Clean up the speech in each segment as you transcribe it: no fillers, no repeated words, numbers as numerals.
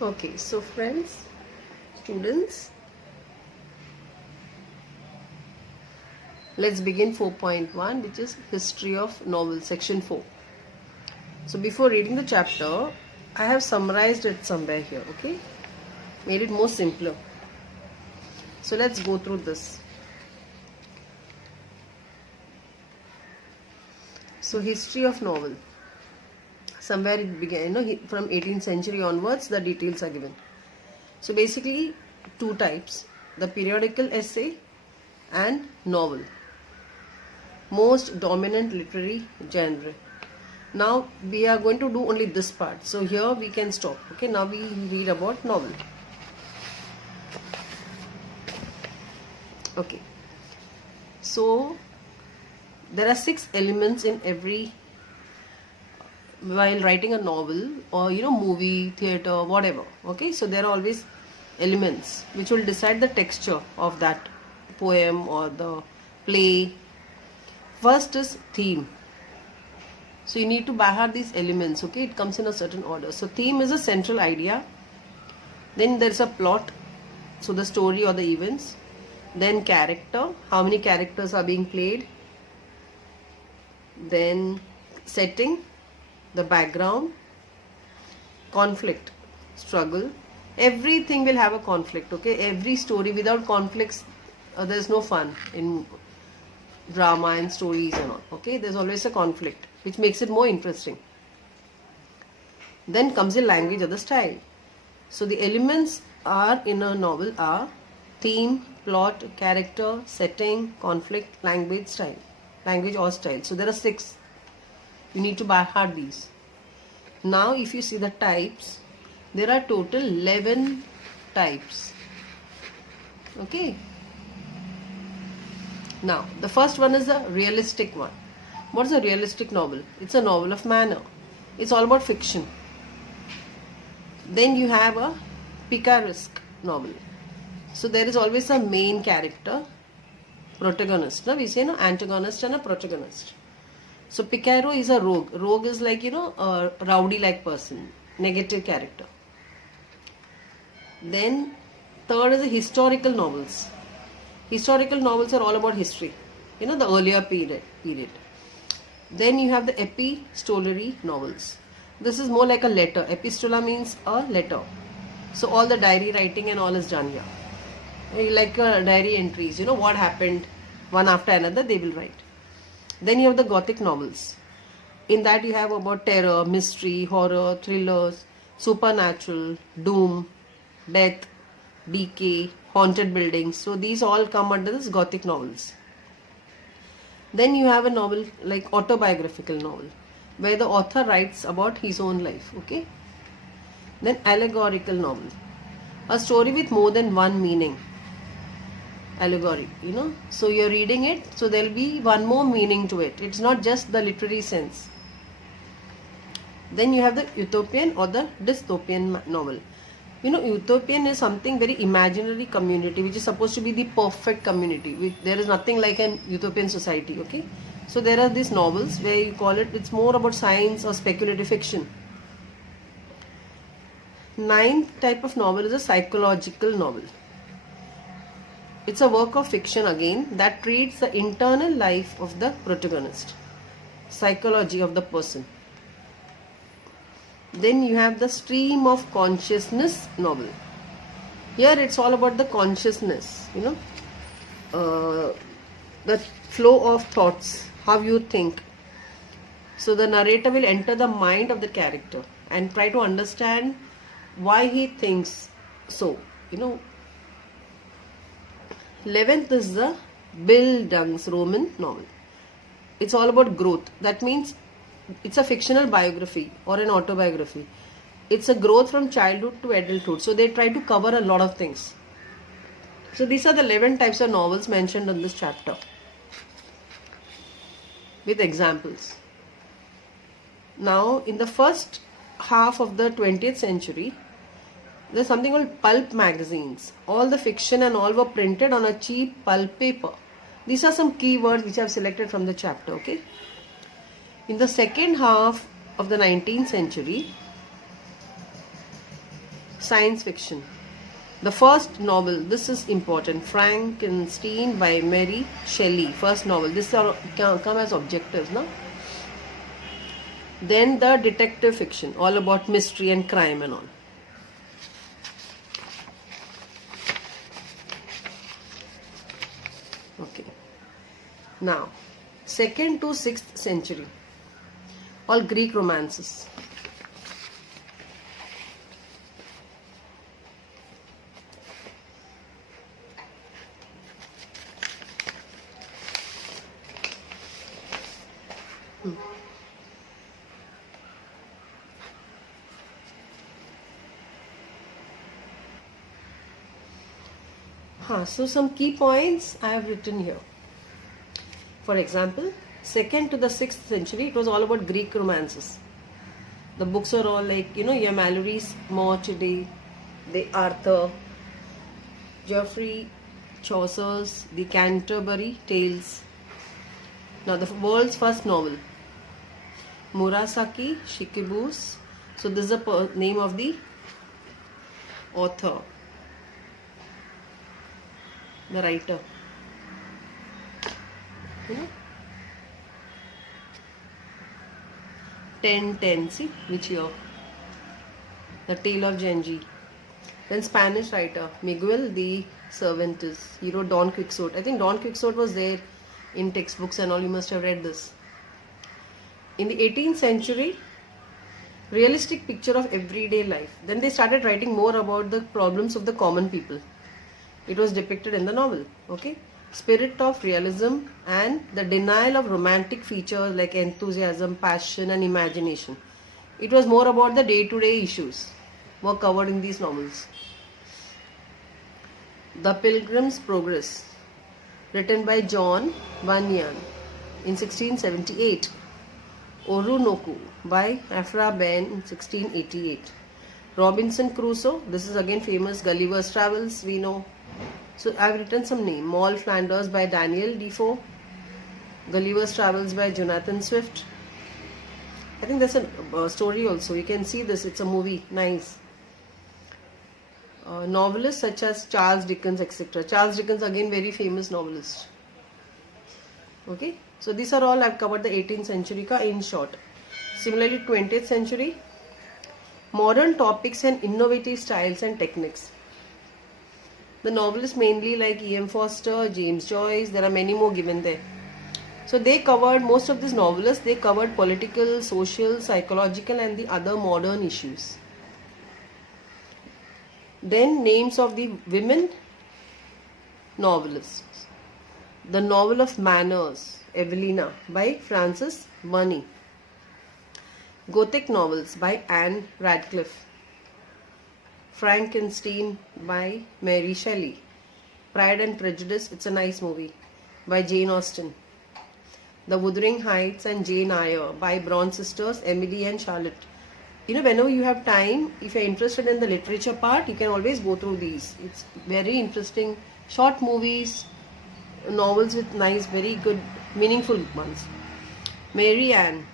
Okay, so friends, students, let's begin 4.1, which is History of Novel, section 4. So before reading the chapter, I have summarized it somewhere here, okay? Made it more simpler. So let's go through this. So history of novel. Somewhere it began, from 18th century onwards, the details are given. So basically, two types, the periodical essay and novel. Most dominant literary genre. Now we are going to do only this part. So here we can stop. Okay, now we read about novel. Okay. So there are 6 elements in every, while writing a novel or movie, theater, whatever. Okay, so there are always elements which will decide the texture of that poem or the play. First is theme. So you need to by heart these elements. Okay, it comes in a certain order. So theme is a central idea. Then there's a plot, so the story or the events. Then character, how many characters are being played. Then setting, the background, conflict, struggle. Everything will have a conflict. Okay, every story, without conflicts there's no fun in drama and stories and all. Okay, there's always a conflict which makes it more interesting. Then comes the language or the style. So the elements are in a novel are theme, plot, character, setting, conflict, language, style. Language or style. So there are 6. You need to by heart these. Now if you see the types, there are total 11 types. Okay. Now the first one is the realistic one. What is a realistic novel? It's a novel of manner. It's all about fiction. Then you have a picaresque novel. So there is always a main character, protagonist. Now we say antagonist and a protagonist. So Picaro is a rogue. Rogue is like a rowdy like person, negative character. Then third is the historical novels. Historical novels are all about history, the earlier period. Then you have the epistolary novels. This is more like a letter. Epistola means a letter. So all the diary writing and all is done here. Like diary entries, what happened one after another they will write. Then you have the Gothic novels. In that you have about terror, mystery, horror, thrillers, supernatural, doom, death, decay, haunted buildings. So these all come under this Gothic novels. Then you have a novel like autobiographical novel, where the author writes about his own life. Okay. Then allegorical novel, a story with more than one meaning. Allegory, so you're reading it, so there'll be one more meaning to it. It's not just the literary sense. Then you have the utopian or the dystopian novel. Utopian is something very imaginary community which is supposed to be the perfect community. There is nothing like an utopian society. Okay, so there are these novels where you call it, it's more about science or speculative fiction. 9th type of novel is a psychological novel. It's a work of fiction again that treats the internal life of the protagonist, psychology of the person. Then you have the stream of consciousness novel. Here it's all about the consciousness, the flow of thoughts, how you think. So the narrator will enter the mind of the character and try to understand why he thinks so. 11th is the Bildungsroman novel. It's all about growth. That means it's a fictional biography or an autobiography. It's a growth from childhood to adulthood. So they try to cover a lot of things. So these are the 11 types of novels mentioned in this chapter, with examples. Now in the first half of the 20th century, there's something called pulp magazines. All the fiction and all were printed on a cheap pulp paper. These are some keywords which I've selected from the chapter. Okay. In the second half of the 19th century, Science fiction. The first novel, this is important, Frankenstein by Mary Shelley. First novel. This come as objectives, no? Then the detective fiction, all about mystery and crime and all. Okay. Now, 2nd to 6th century, all Greek romances. So some key points I have written here. For example, 2nd to the 6th century, it was all about Greek romances. The books are all like, your Malory's More Today, the Arthur, Geoffrey Chaucer's The Canterbury Tales. Now the world's first novel, Murasaki Shikibu's. So this is the name of the author, the writer. 1010, see which year? The Tale of Genji. Then Spanish writer Miguel de Cervantes. He wrote Don Quixote. I think Don Quixote was there in textbooks and all. You must have read this. In the 18th century, realistic picture of everyday life. Then they started writing more about the problems of the common people. It was depicted in the novel. Okay. Spirit of realism and the denial of romantic features like enthusiasm, passion and imagination. It was more about the day-to-day issues were covered in these novels. The Pilgrim's Progress, written by John Bunyan in 1678. Oronoku by Aphra Behn in 1688. Robinson Crusoe, this is again famous, Gulliver's Travels, we know. So I have written some name. Moll Flanders by Daniel Defoe. Gulliver's Travels by Jonathan Swift. I think that's a story also. You can see this. It's a movie. Nice. Novelists such as Charles Dickens, etc. Charles Dickens, again very famous novelist. Okay. So these are all I've covered the 18th century ka in short. Similarly, 20th century. Modern topics and innovative styles and techniques. The novelists mainly like E.M. Forster, James Joyce, there are many more given there. So they covered, most of these novelists, they covered political, social, psychological and the other modern issues. Then names of the women novelists. The Novel of Manners, Evelina by Frances Burney. Gothic novels by Anne Radcliffe. Frankenstein by Mary Shelley. Pride and Prejudice, it's a nice movie, by Jane Austen. The Wuthering Heights and Jane Eyre by Bronte sisters, Emily and Charlotte. Whenever you have time, if you're interested in the literature part, you can always go through these. It's very interesting. Short movies, novels with nice, very good, meaningful ones. Mary Ann.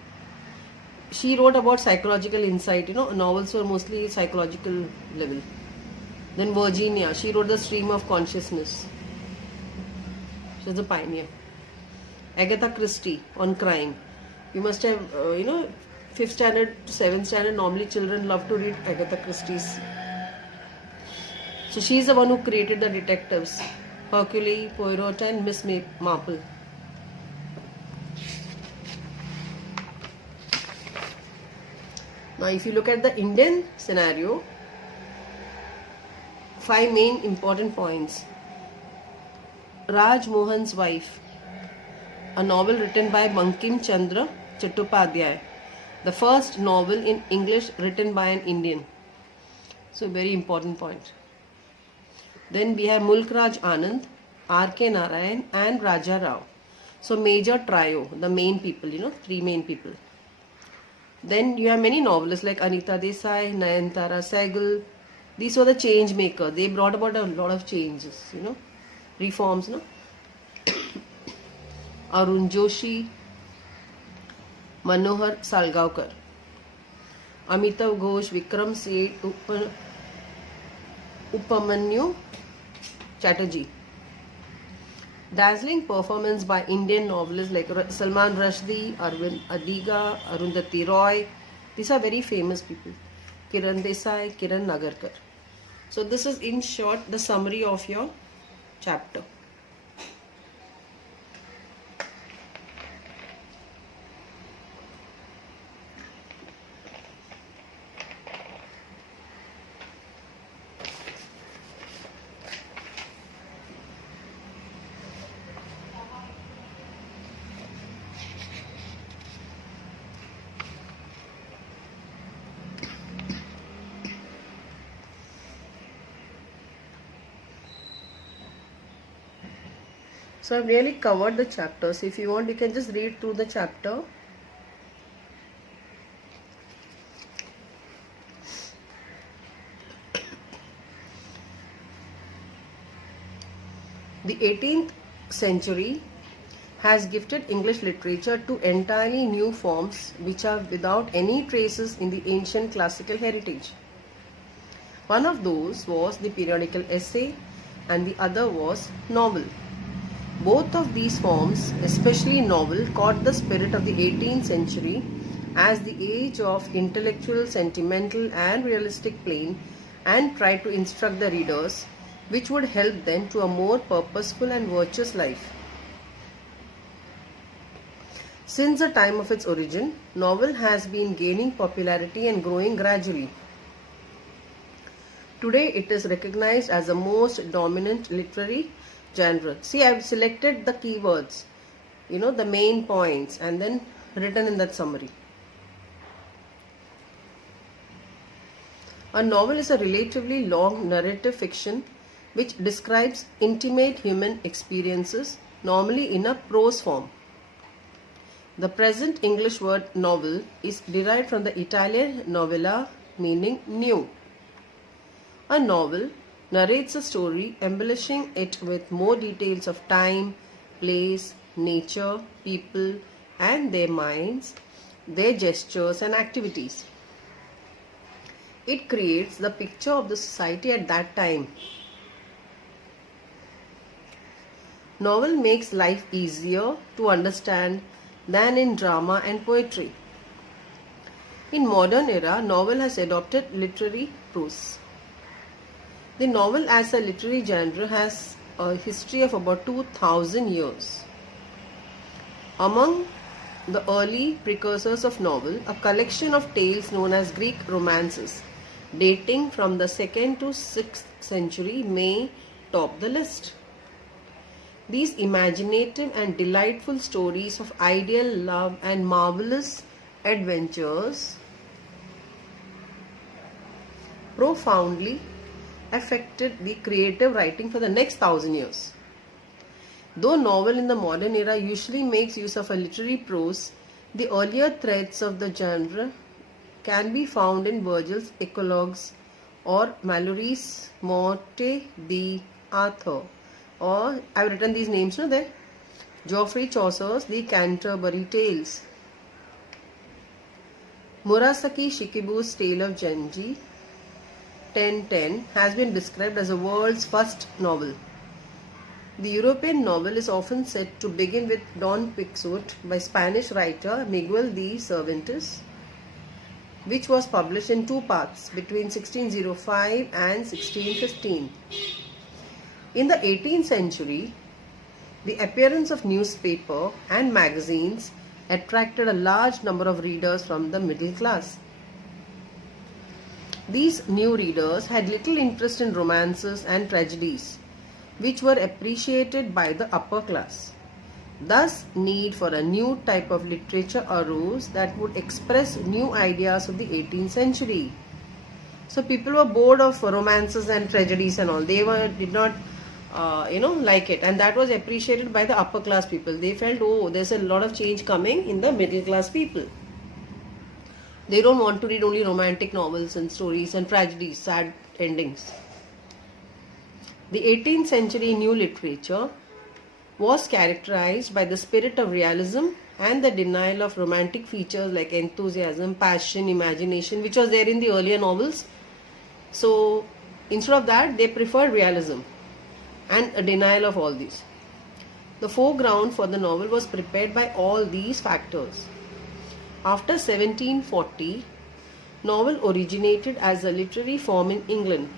She wrote about psychological insight, novels were mostly psychological level. Then Virginia, she wrote The Stream of Consciousness. She was a pioneer. Agatha Christie on crime. You must have, 5th standard to 7th standard, normally children love to read Agatha Christie's. So she is the one who created the detectives, Hercule Poirot and Miss Marple. Now if you look at the Indian scenario, 5 main important points. Raj Mohan's Wife, a novel written by Bankim Chandra Chattopadhyay, the first novel in English written by an Indian. So very important point. Then we have Mulk Raj Anand, R.K. Narayan and Raja Rao. So major trio, the main people, 3 main people. Then you have many novelists like Anita Desai, Nayantara Sehgal. These were the change makers. They brought about a lot of changes, reforms, Arun Joshi, Manohar Salgaonkar, Amitav Ghosh, Vikram Seth, Upamanyu Chatterjee. Dazzling performance by Indian novelists like Salman Rushdie, Arvind Adiga, Arundhati Roy. These are very famous people. Kiran Desai, Kiran Nagarkar. So this is in short the summary of your chapter. So I've really covered the chapters. If you want, you can just read through the chapter. The 18th century has gifted English literature to entirely new forms which are without any traces in the ancient classical heritage. One of those was the periodical essay and the other was novel. Both of these forms, especially novel, caught the spirit of the 18th century as the age of intellectual, sentimental and realistic plane and tried to instruct the readers, which would help them to a more purposeful and virtuous life. Since the time of its origin, novel has been gaining popularity and growing gradually. Today it is recognized as the most dominant literary genre. See, I've selected the keywords, the main points, and then written in that summary. A novel is a relatively long narrative fiction which describes intimate human experiences, normally in a prose form. The present English word novel is derived from the Italian novella, meaning new. A novel narrates a story, embellishing it with more details of time, place, nature, people, and their minds, their gestures and activities. It creates the picture of the society at that time. Novel makes life easier to understand than in drama and poetry. In modern era, novel has adopted literary prose. The novel as a literary genre has a history of about 2000 years. Among the early precursors of novel, a collection of tales known as Greek romances, dating from the 2nd to 6th century, may top the list. These imaginative and delightful stories of ideal love and marvelous adventures profoundly affected the creative writing for the next 1000 years. Though novel in the modern era usually makes use of a literary prose, the earlier threads of the genre can be found in Virgil's Eclogues or Malory's Morte d'Arthur, or I've written these names there, Geoffrey Chaucer's The Canterbury Tales, Murasaki Shikibu's Tale of Genji 1010 has been described as the world's first novel. The European novel is often said to begin with Don Quixote by Spanish writer Miguel de Cervantes, which was published in two parts between 1605 and 1615. In the 18th century, the appearance of newspaper and magazines attracted a large number of readers from the middle class. These new readers had little interest in romances and tragedies, which were appreciated by the upper class. Thus, need for a new type of literature arose that would express new ideas of the 18th century. So people were bored of romances and tragedies and all. They did not like it, and that was appreciated by the upper class people. They felt, oh, there's a lot of change coming in the middle class people. They don't want to read only romantic novels and stories and tragedies, sad endings. The 18th century new literature was characterized by the spirit of realism and the denial of romantic features like enthusiasm, passion, imagination, which was there in the earlier novels. So Instead of that, they preferred realism and a denial of all these. The foreground for the novel was prepared by all these factors. After 1740, novel originated as a literary form in England.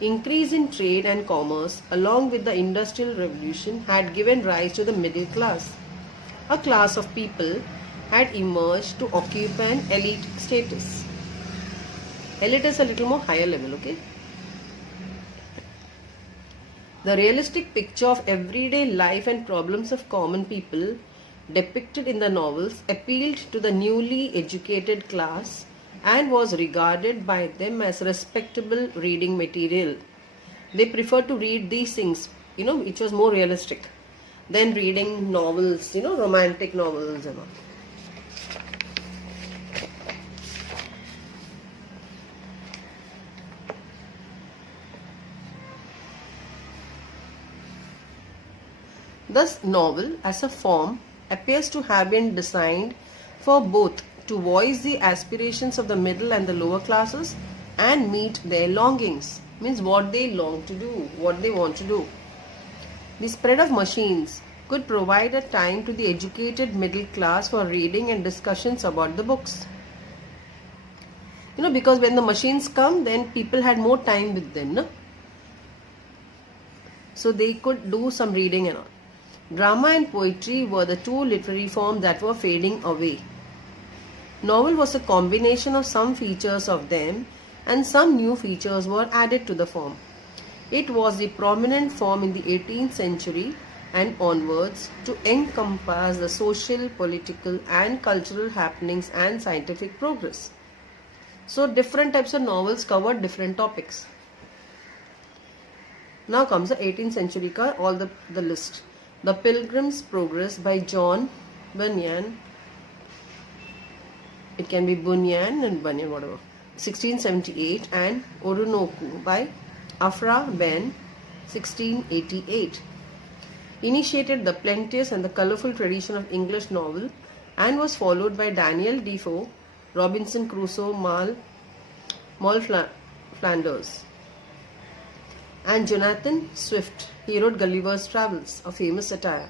Increase in trade and commerce along with the Industrial Revolution had given rise to the middle class. A class of people had emerged to occupy an elite status. Elite is a little more higher level, okay? The realistic picture of everyday life and problems of common people depicted in the novels appealed to the newly educated class and was regarded by them as respectable reading material. They preferred to read these things, which was more realistic than reading novels, romantic novels and all. Thus, novel as a form appears to have been designed for both to voice the aspirations of the middle and the lower classes and meet their longings. Means what they long to do, what they want to do. The spread of machines could provide a time to the educated middle class for reading and discussions about the books. Because when the machines come, then people had more time with them, no? So they could do some reading and all. Drama and poetry were the two literary forms that were fading away. Novel was a combination of some features of them, and some new features were added to the form. It was the prominent form in the 18th century and onwards to encompass the social, political and cultural happenings and scientific progress. So different types of novels covered different topics. Now comes the 18th century all the list. The Pilgrim's Progress by John Bunyan. It can be Bunyan and Bunyan, whatever. 1678, and Orinoco by Afra Ben, 1688. Initiated the plenteous and the colourful tradition of English novel and was followed by Daniel Defoe, Robinson Crusoe, Moll Flanders, and Jonathan Swift. He wrote Gulliver's Travels, a famous satire.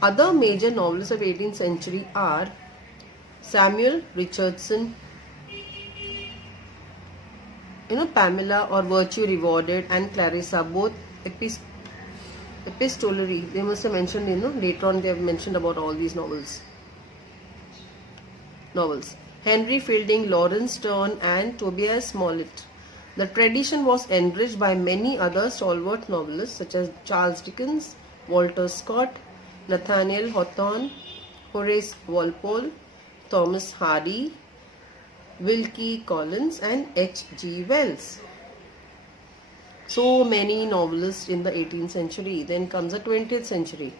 Other major novelists of 18th century are Samuel Richardson, Pamela or Virtue Rewarded, and Clarissa, both epistolary. They must have mentioned, later on they have mentioned about all these novels. Henry Fielding, Lawrence Sterne, and Tobias Smollett. The tradition was enriched by many other stalwart novelists such as Charles Dickens, Walter Scott, Nathaniel Hawthorne, Horace Walpole, Thomas Hardy, Wilkie Collins, and H.G. Wells. So many novelists in the 18th century. Then comes the 20th century.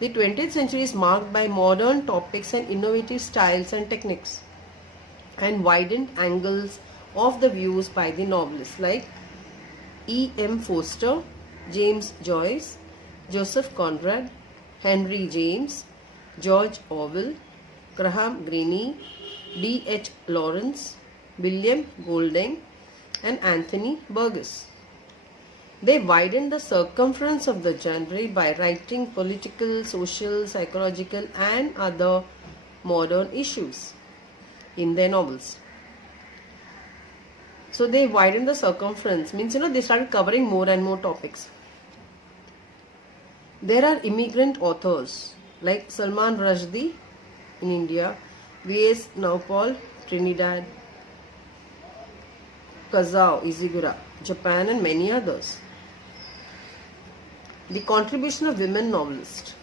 The 20th century is marked by modern topics and innovative styles and techniques, and widened angles of the views by the novelists like E.M. Forster, James Joyce, Joseph Conrad, Henry James, George Orwell, Graham Greene, D.H. Lawrence, William Golding, and Anthony Burgess. They widened the circumference of the genre by writing political, social, psychological, and other modern issues in their novels. So they widened the circumference, means they started covering more and more topics. There are immigrant authors like Salman Rushdie in India, V.S. Naipaul, Trinidad, Kazuo Ishiguro, Japan, and many others. The contribution of women novelists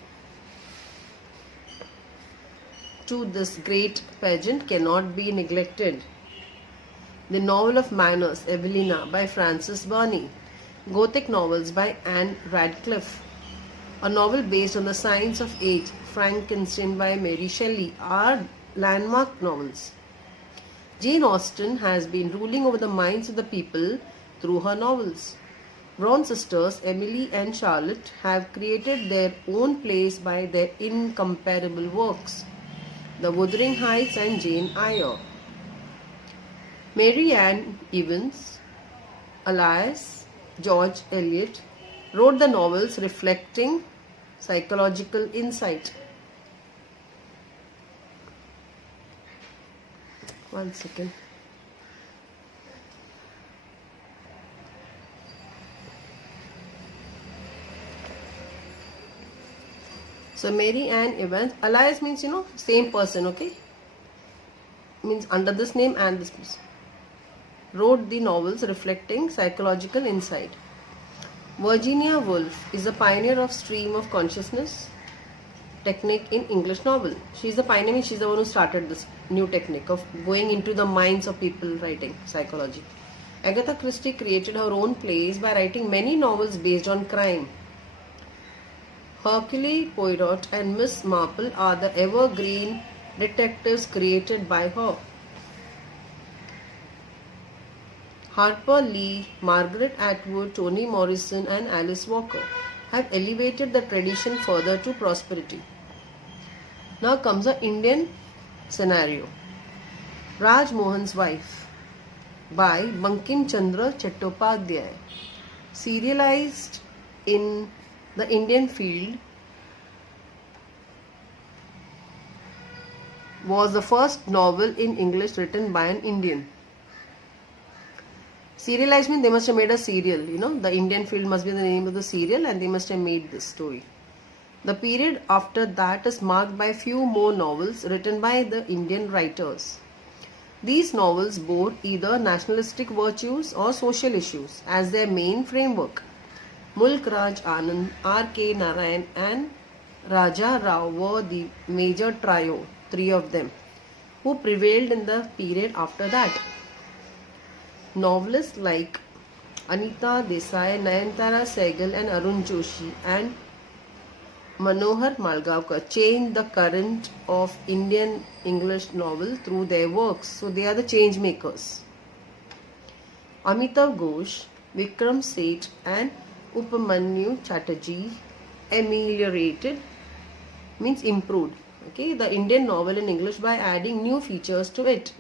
to this great pageant cannot be neglected. The Novel of Manners, Evelina by Frances Burney. Gothic novels by Anne Radcliffe. A novel based on the Science of Age, Frankenstein by Mary Shelley, are landmark novels. Jane Austen has been ruling over the minds of the people through her novels. Bronte sisters Emily and Charlotte have created their own place by their incomparable works. The Wuthering Heights and Jane Eyre. Mary Ann Evans, alias George Eliot, wrote the novels reflecting psychological insight. One second. So Mary Ann Evans, alias means same person, okay? Means under this name and this person. Wrote the novels reflecting psychological insight. Virginia Woolf is a pioneer of stream of consciousness technique in English novel. She is the pioneer, means she is the one who started this new technique of going into the minds of people writing psychology. Agatha Christie created her own plays by writing many novels based on crime. Hercule Poirot and Miss Marple are the evergreen detectives created by her. Harper Lee, Margaret Atwood, Toni Morrison and Alice Walker have elevated the tradition further to prosperity. Now comes an Indian scenario. Raj Mohan's Wife by Bankim Chandra Chattopadhyay, serialized in the Indian field, was the first novel in English written by an Indian. Serialized means they must have made a serial, the Indian field must be the name of the serial and they must have made this story. The period after that is marked by few more novels written by the Indian writers. These novels bore either nationalistic virtues or social issues as their main framework. Mulk Raj Anand, R.K. Narayan and Raja Rao were the major trio, three of them, who prevailed in the period after that. Novelists like Anita Desai, Nayantara Sehgal and Arun Joshi and Manohar Malgavkar changed the current of Indian English novel through their works. So they are the change makers. Amitav Ghosh, Vikram Seth and Upamanyu Chatterjee ameliorated, means improved, the Indian novel in English by adding new features to it.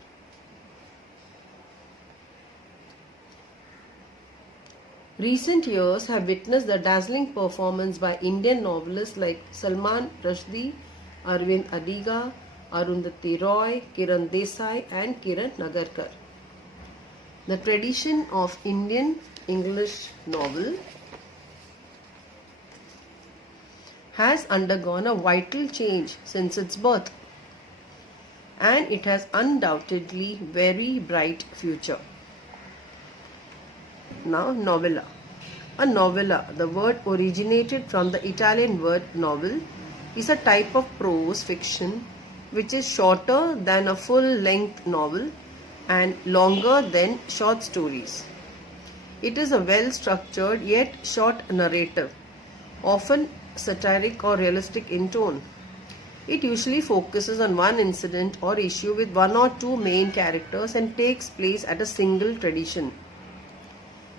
Recent years have witnessed the dazzling performance by Indian novelists like Salman Rushdie, Arvind Adiga, Arundhati Roy, Kiran Desai and Kiran Nagarkar. The tradition of Indian English novel has undergone a vital change since its birth, and it has undoubtedly very bright future. Now, novella. A novella, the word originated from the Italian word novel, is a type of prose fiction which is shorter than a full-length novel and longer than short stories. It is a well-structured yet short narrative, often satiric or realistic in tone. It usually focuses on one incident or issue with one or two main characters and takes place at a single tradition.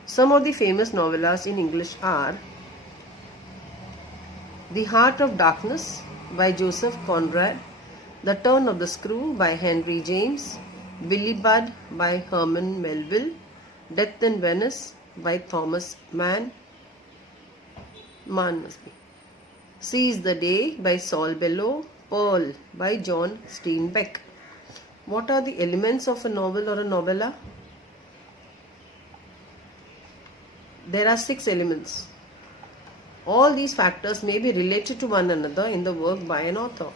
Some of the famous novellas in English are The Heart of Darkness by Joseph Conrad, The Turn of the Screw by Henry James, Billy Budd by Herman Melville, Death in Venice by Thomas Mann, Seize the Day by Saul Bellow, Pearl by John Steinbeck. What are the elements of a novel or a novella? There are 6 elements. All these factors may be related to one another in the work by an author.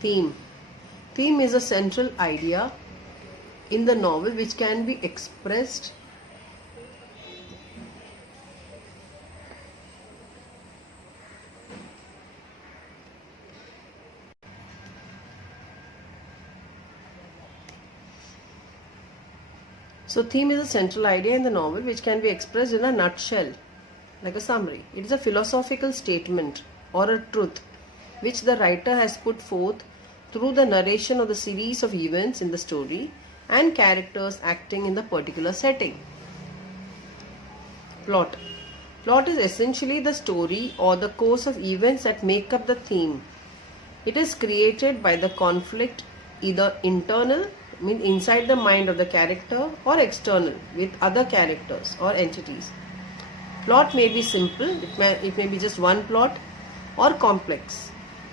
Theme. Theme is a central idea in the novel which can be expressed So theme is a central idea in the novel which can be expressed in a nutshell, like a summary. It is a philosophical statement or a truth which the writer has put forth through the narration of the series of events in the story and characters acting in the particular setting. Plot. Plot is essentially the story or the course of events that make up the theme. It is created by the conflict, either internal mean inside the mind of the character, or external with other characters or entities. Plot may be simple, it may be just one plot, or complex,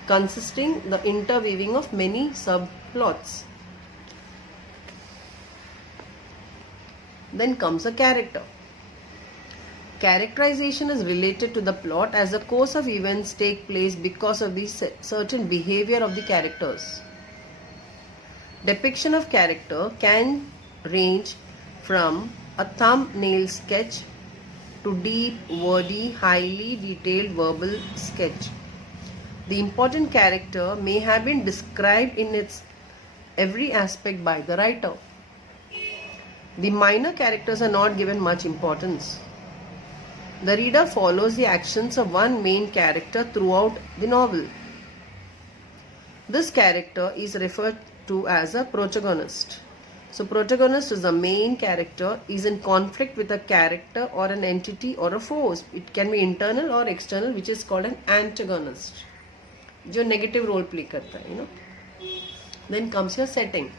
consisting the interweaving of many subplots. Then comes a character. Characterization is related to the plot as the course of events take place because of the certain behavior of the characters. Depiction of character can range from a thumbnail sketch to deep, wordy, highly detailed verbal sketch. The important character may have been described in its every aspect by the writer. The minor characters are not given much importance. The reader follows the actions of one main character throughout the novel. This character is referred to as a protagonist. So protagonist is the main character, is in conflict with a character or an entity or a force. It can be internal or external, which is called an antagonist. जो negative role play करता है, you know. Then comes your setting.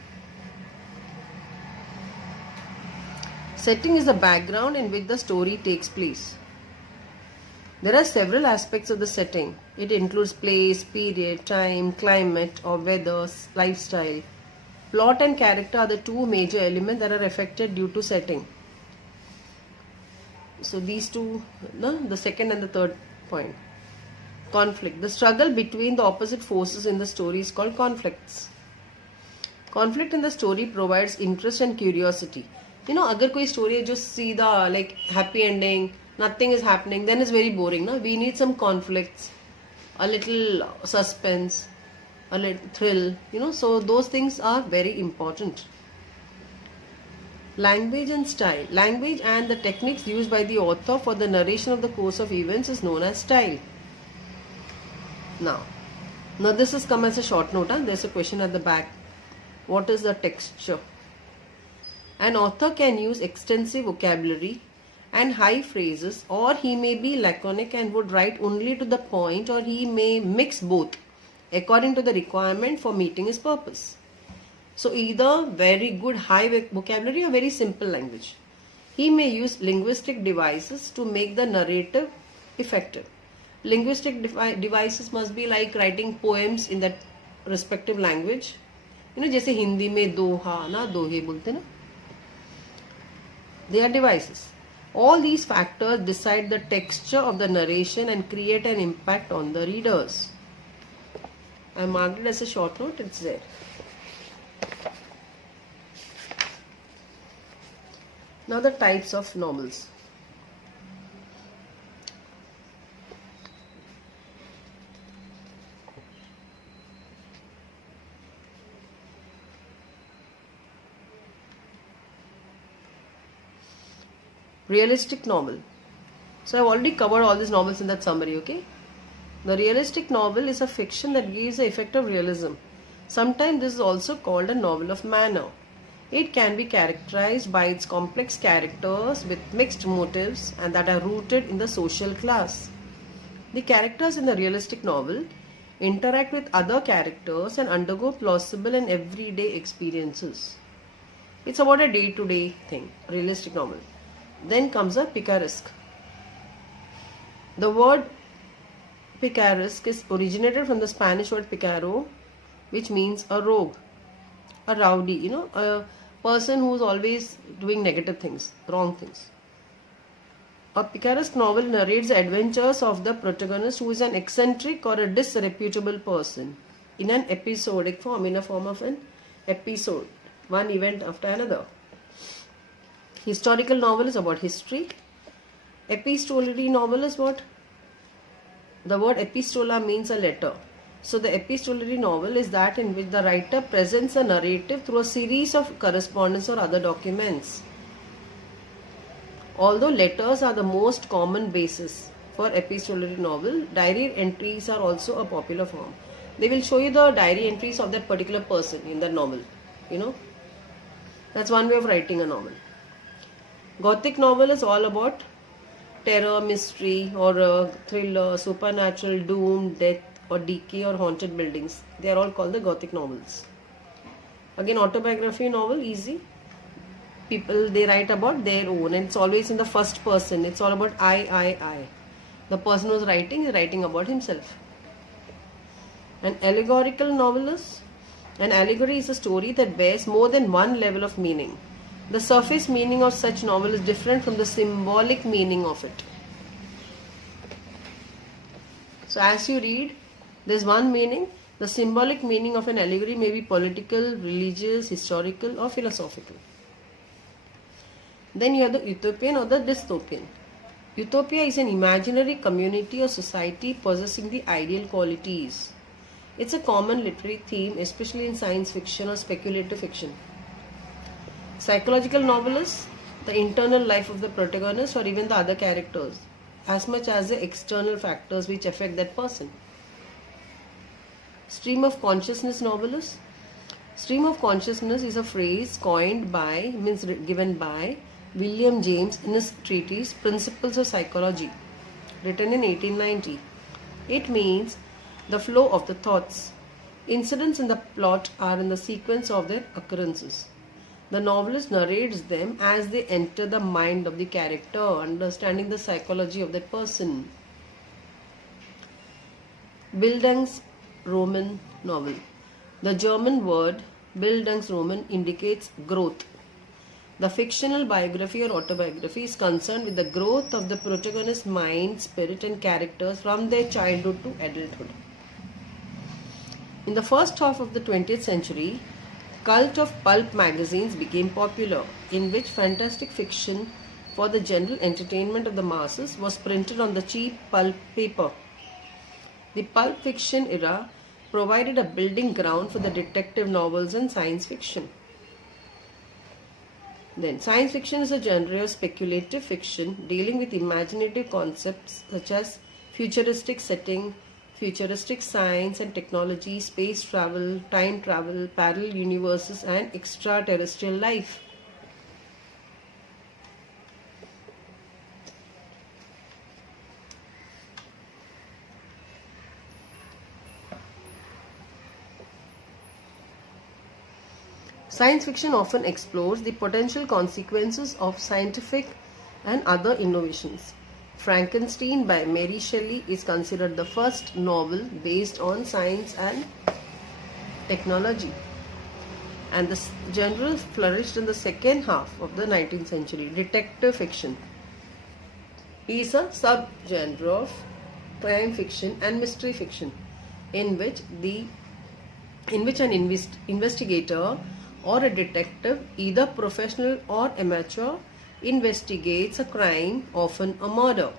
Setting is the background in which the story takes place. There are several aspects of the setting. It includes place, period, time, climate or weather, lifestyle. Plot and character are the two major elements that are affected due to setting. So these two, the second and the third point. Conflict. The struggle between the opposite forces in the story is called conflicts. Conflict in the story provides interest and curiosity. You know, अगर कोई story है जो सीधा like happy ending, nothing is happening, then it's very boring. No? We need some conflicts, a little suspense, a little thrill, you know. So those things are very important. Language and style. Language and the techniques used by the author for the narration of the course of events is known as style. Now this has come as a short note. There's a question at the back. What is the texture? An author can use extensive vocabulary and high phrases, or he may be laconic and would write only to the point, or he may mix both according to the requirement for meeting his purpose. So either very good high vocabulary or very simple language. He may use linguistic devices to make the narrative effective. Linguistic devices must be like writing poems in that respective language. You know, जैसे हिंदी में दोहा ना दोहे बोलते ना. They are devices. All these factors decide the texture of the narration and create an impact on the readers. I marked it as a short note, it's there. Now the types of novels. Realistic novel. So I've already covered all these novels in that summary, okay? The realistic novel is a fiction that gives the effect of realism. Sometimes this is also called a novel of manner. It can be characterized by its complex characters with mixed motives and that are rooted in the social class. The characters in the realistic novel interact with other characters and undergo plausible and everyday experiences. It's about a day-to-day thing, realistic novel. Then comes a picaresque. The word picaresque is originated from the Spanish word picaro, which means a rogue, a rowdy, you know, a person who is always doing negative things, wrong things. A picaresque novel narrates the adventures of the protagonist, who is an eccentric or a disreputable person, in an episodic form, in a form of an episode, one event after another. Historical novel is about history. Epistolary novel is what? The word epistola means a letter. So the epistolary novel is that in which the writer presents a narrative through a series of correspondence or other documents. Although letters are the most common basis for epistolary novel, diary entries are also a popular form. They will show you the diary entries of that particular person in the novel. You know, that's one way of writing a novel. Gothic novel is all about terror, mystery or thriller, supernatural, doom, death or decay or haunted buildings. They are all called the Gothic novels. Again, autobiography novel, easy. People, they write about their own, and it's always in the first person. It's all about I. The person who's writing is writing about himself. An allegorical novel is, an allegory is a story that bears more than one level of meaning. The surface meaning of such novel is different from the symbolic meaning of it. So as you read, there's one meaning. The symbolic meaning of an allegory may be political, religious, historical, or philosophical. Then you have the utopian or the dystopian. Utopia is an imaginary community or society possessing the ideal qualities. It's a common literary theme, especially in science fiction or speculative fiction. Psychological novelists, the internal life of the protagonist or even the other characters, as much as the external factors which affect that person. Stream of consciousness novelists. Stream of consciousness is a phrase coined by, means given by, William James in his treatise Principles of Psychology, written in 1890. It means the flow of the thoughts. Incidents in the plot are in the sequence of their occurrences. The novelist narrates them as they enter the mind of the character, understanding the psychology of that person. Bildungsroman novel. The German word Bildungsroman indicates growth. The fictional biography or autobiography is concerned with the growth of the protagonist's mind, spirit, and characters from their childhood to adulthood. In the first half of the 20th century, cult of pulp magazines became popular, in which fantastic fiction for the general entertainment of the masses was printed on the cheap pulp paper. The pulp fiction era provided a building ground for the detective novels and science fiction. Then, science fiction is a genre of speculative fiction dealing with imaginative concepts such as futuristic setting, futuristic science and technology, space travel, time travel, parallel universes, and extraterrestrial life. Science fiction often explores the potential consequences of scientific and other innovations. Frankenstein by Mary Shelley is considered the first novel based on science and technology. And the genre flourished in the second half of the 19th century. Detective fiction is a subgenre of crime fiction and mystery fiction in which an investigator or a detective, either professional or amateur, investigates a crime, often a murder.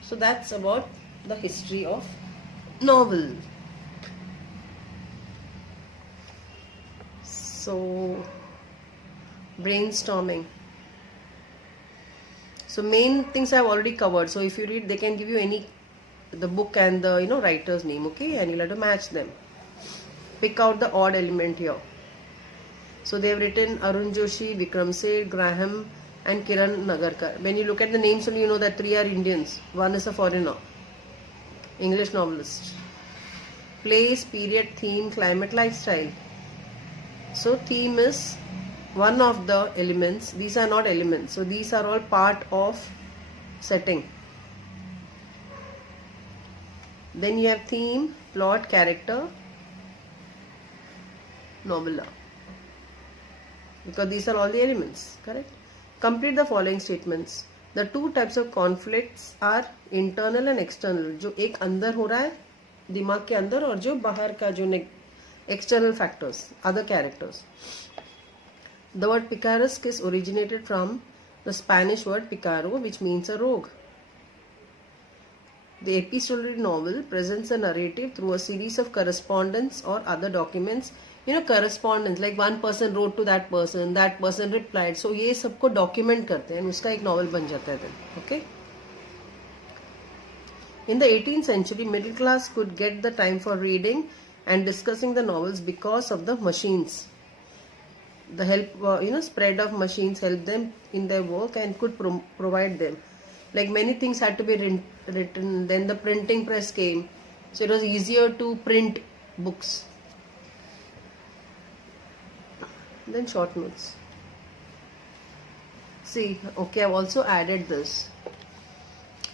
So that's about the history of novel. So brainstorming. So main things I've already covered. So if you read, they can give you the book and the writer's name, okay, and you'll have to match them. Pick out the odd element here. So they have written Arun Joshi, Vikram Seth, Graham, and Kiran Nagarkar. When you look at the names, only you know that 3 are Indians. 1 is a foreigner, English novelist. Place, period, theme, climate, lifestyle. So theme is one of the elements. These are not elements. So these are all part of setting. Then you have theme, plot, character, novella, because these are all the elements, correct? Complete the following statements. The two types of conflicts are internal and external. जो एक अंदर हो रहा है दिमाग के अंदर, और जो बाहर का जो external factors, other characters. The word picaresque is originated from the Spanish word picaro, which means a rogue. The epistolary novel presents a narrative through a series of correspondence or other documents. Correspondence, like one person wrote to that person replied. So ये सबको document करते हैं, उसका एक novel बन जाता है then. Okay. In the 18th century, middle class could get the time for reading and discussing the novels because of the machines. The help, spread of machines helped them in their work and could provide them. Like many things had to be written. Then the printing press came, so it was easier to print books. then short notes. See, okay, I've also added this.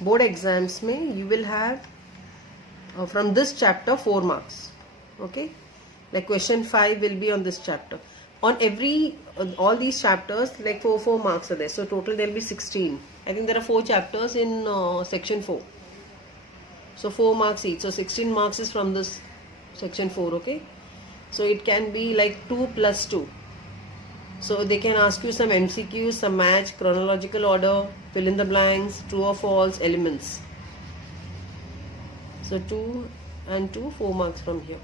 Board exams mein you will have from this chapter 4 marks. Okay, like question 5 will be on this chapter. On every all these chapters, like 4 marks are there. So total there will be 16. I think there are 4 chapters in section 4. So 4 marks each. So 16 marks is from this section 4. Okay, so it can be like 2 plus 2. So they can ask you some MCQs, some match, chronological order, fill in the blanks, true or false, elements. So 2 and 2, 4 marks from here.